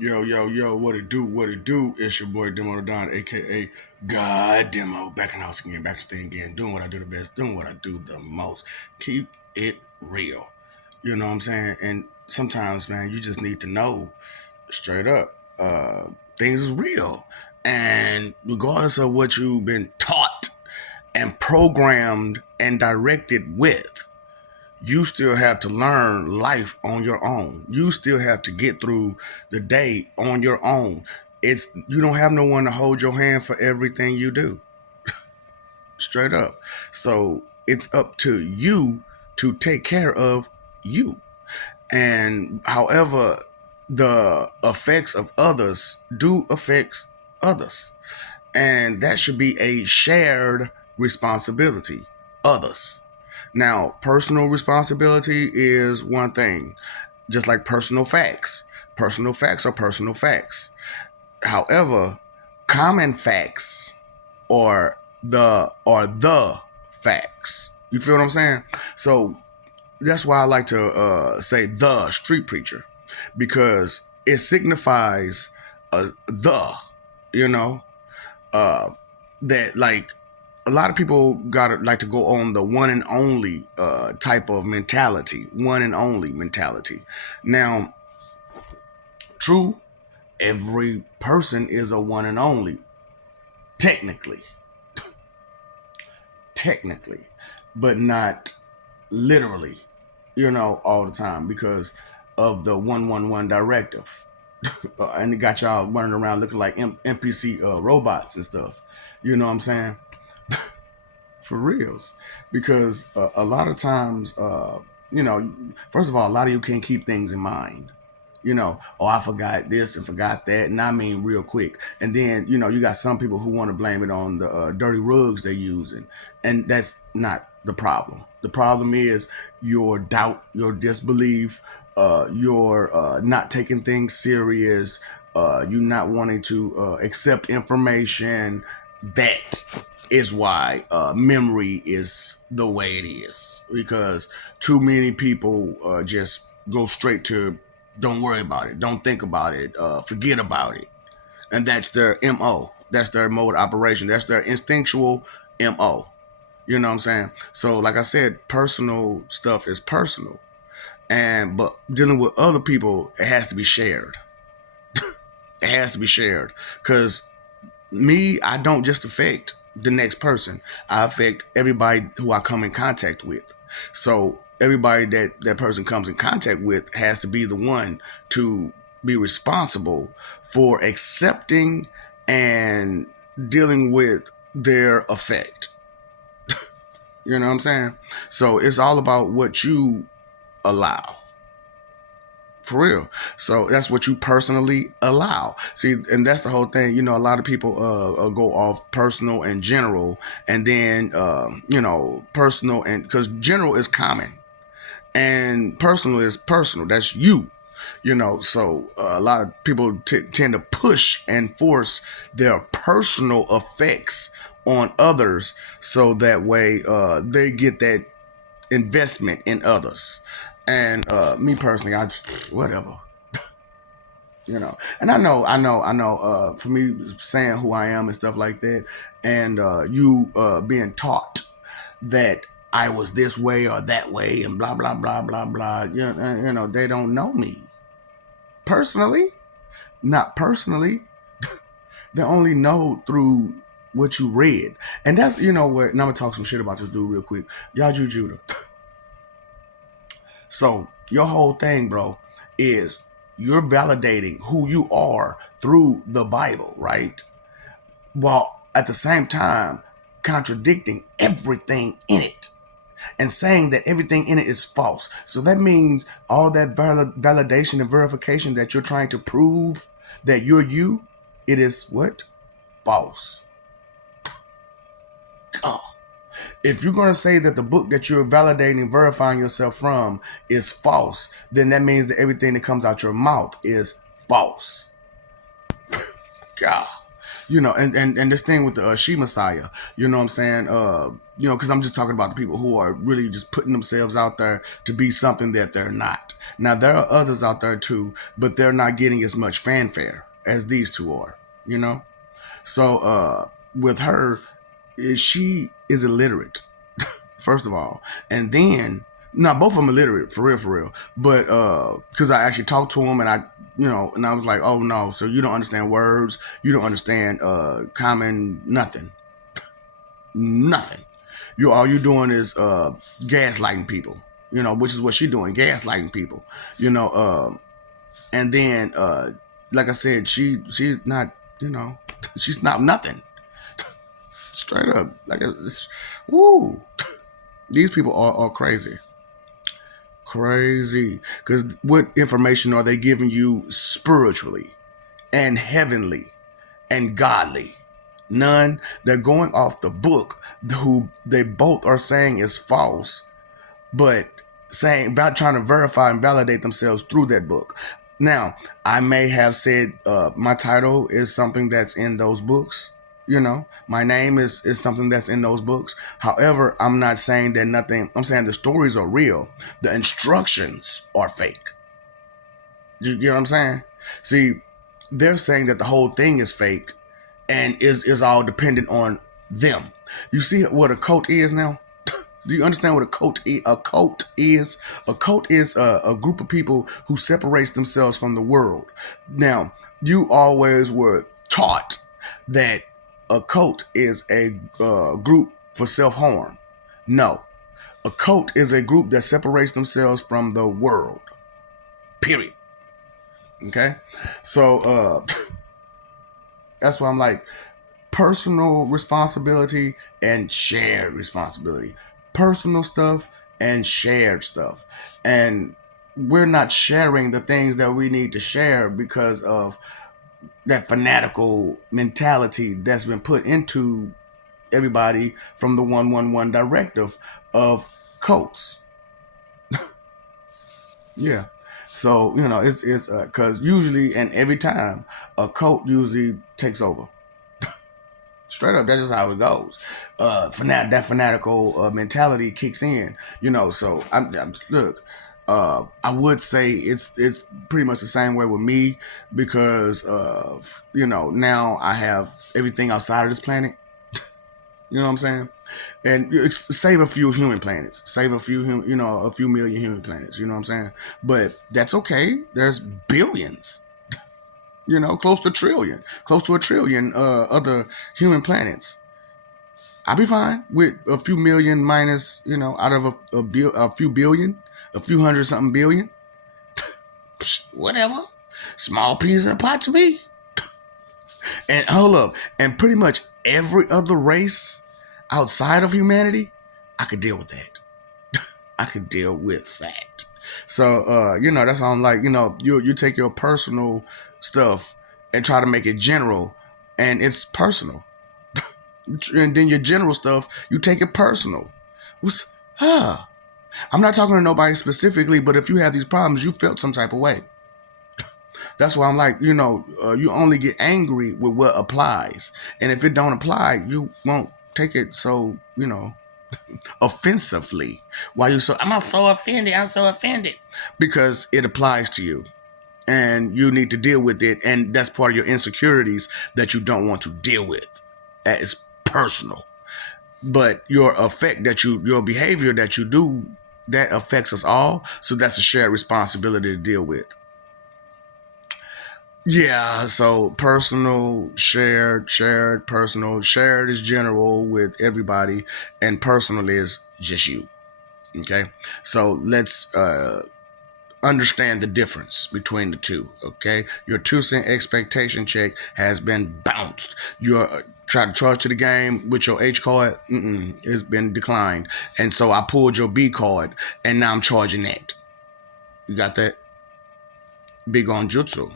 Yo, yo, yo, what it do? What it do? It's your boy Demo the Don, aka God Demo, back in the house again, back to stay again, doing what I do the best, doing what I do the most. Keep it real. You know what I'm saying? And sometimes, man, you just need to know straight up, things is real. And regardless of what you've been taught and programmed and directed with, you still have to learn life on your own. You still have to get through the day on your own. It's you don't have no one to hold your hand for everything you do. Straight up. So it's up to you to take care of you. And however the effects of others do affect others. And that should be a shared responsibility. Others. Now, personal responsibility is one thing, just like personal facts. Personal facts are personal facts. However, common facts are the facts. You feel what I'm saying? So that's why I like to say the street preacher, because it signifies the, you know, uh, that like a lot of people gotta like to go on the one and only type of mentality, one and only mentality. Now, true, every person is a one and only, technically, technically, but not literally, all the time because of the 111 directive. And it got y'all running around looking like NPC robots and stuff. You know what I'm saying? For reals, because a lot of times, first of all, a lot of you can't keep things in mind. Oh, I forgot this and forgot that, and I mean real quick. And then you got some people who want to blame it on the dirty rugs they're using, and that's not the problem. The problem is your doubt, your disbelief, your not taking things serious, you not wanting to accept information. That is why memory is the way it is, because too many people just go straight to don't worry about it, don't think about it, forget about it. And that's their MO. That's their mode of operation. That's their instinctual MO. You know what I'm saying? So, like I said, personal stuff is personal. But dealing with other people, it has to be shared. It has to be shared. Because me, I don't just affect the next person. I affect everybody who I come in contact with. So everybody that person comes in contact with has to be the one to be responsible for accepting and dealing with their effect. You know what I'm saying? So it's all about what you allow. For real. So that's what you personally allow. See, and that's the whole thing. A lot of people go off personal and general, and then personal, and because general is common and personal is personal. That's you. So a lot of people tend to push and force their personal effects on others, so that way they get that investment in others. And me personally, I just whatever. And I know. For me saying who I am and stuff like that, and you being taught that I was this way or that way, and blah blah blah blah blah. They don't know me personally, not personally. They only know through what you read, and that's what. And I'm gonna talk some shit about this dude real quick. Yaju Judah. So your whole thing, bro, is you're validating who you are through the Bible, right? While at the same time contradicting everything in it and saying that everything in it is false. So that means all that validation and verification that you're trying to prove that you're you, it is what? False. Oh. If you're going to say that the book that you're validating and verifying yourself from is false, then that means that everything that comes out your mouth is false. God. And this thing with the she Messiah, you know what I'm saying? Because I'm just talking about the people who are really just putting themselves out there to be something that they're not. Now there are others out there too, but they're not getting as much fanfare as these two are. You know, so with her, she is illiterate first of all, and then no, both of them illiterate for real. But because I actually talked to them, and I was like, oh no, so you don't understand words, you don't understand common nothing. You all you doing is gaslighting people, which is what she doing, gaslighting people, and then like I said, she's not, she's not nothing. Straight up, woo. These people are crazy. Crazy. Because what information are they giving you spiritually and heavenly and godly? None. They're going off the book, who they both are saying is false, but saying about trying to verify and validate themselves through that book. Now, I may have said my title is something that's in those books. My name is something that's in those books. However, I'm not saying that nothing. I'm saying the stories are real. The instructions are fake. You get what I'm saying? See, they're saying that the whole thing is fake and is all dependent on them. You see what a cult is now? Do you understand what a cult is? A cult is a group of people who separates themselves from the world. Now, you always were taught that a cult is a group for self-harm. No. A cult is a group that separates themselves from the world. Period. Okay? So, that's why I'm like, personal responsibility and shared responsibility. Personal stuff and shared stuff. And we're not sharing the things that we need to share because of that fanatical mentality that's been put into everybody from the 111 directive of cults. Yeah. So, it's because usually and every time a cult usually takes over. Straight up, that's just how it goes. That fanatical mentality kicks in, So look, I would say it's pretty much the same way with me because now I have everything outside of this planet. You know what I'm saying? And save a few human planets, save a few a few million human planets. You know what I'm saying? But that's okay. There's billions. Close to a trillion other human planets. I'll be fine with a few million minus, out of a few billion, a few hundred something billion. Whatever. Small peas in a pot to me. And hold up. And pretty much every other race outside of humanity, I could deal with that. I could deal with that. So, that's why I'm like, you take your personal stuff and try to make it general, and it's personal. And then your general stuff, you take it personal. I'm not talking to nobody specifically, but if you have these problems, you felt some type of way. That's why I'm like, you only get angry with what applies. And if it don't apply, you won't take it so, offensively. Why you so, I'm so offended. Because it applies to you. And you need to deal with it. And that's part of your insecurities that you don't want to deal with. It's personal. But your behavior that you do, that affects us all. So that's a shared responsibility to deal with. Yeah, so personal, shared, personal. Shared is general with everybody, and personal is just you. Okay? So let's understand the difference between the two. Okay? Your 2-cent expectation check has been bounced. You're trying to charge to the game with your H card, it's been declined. And so I pulled your B card, and now I'm charging that. You got that? Big on jutsu.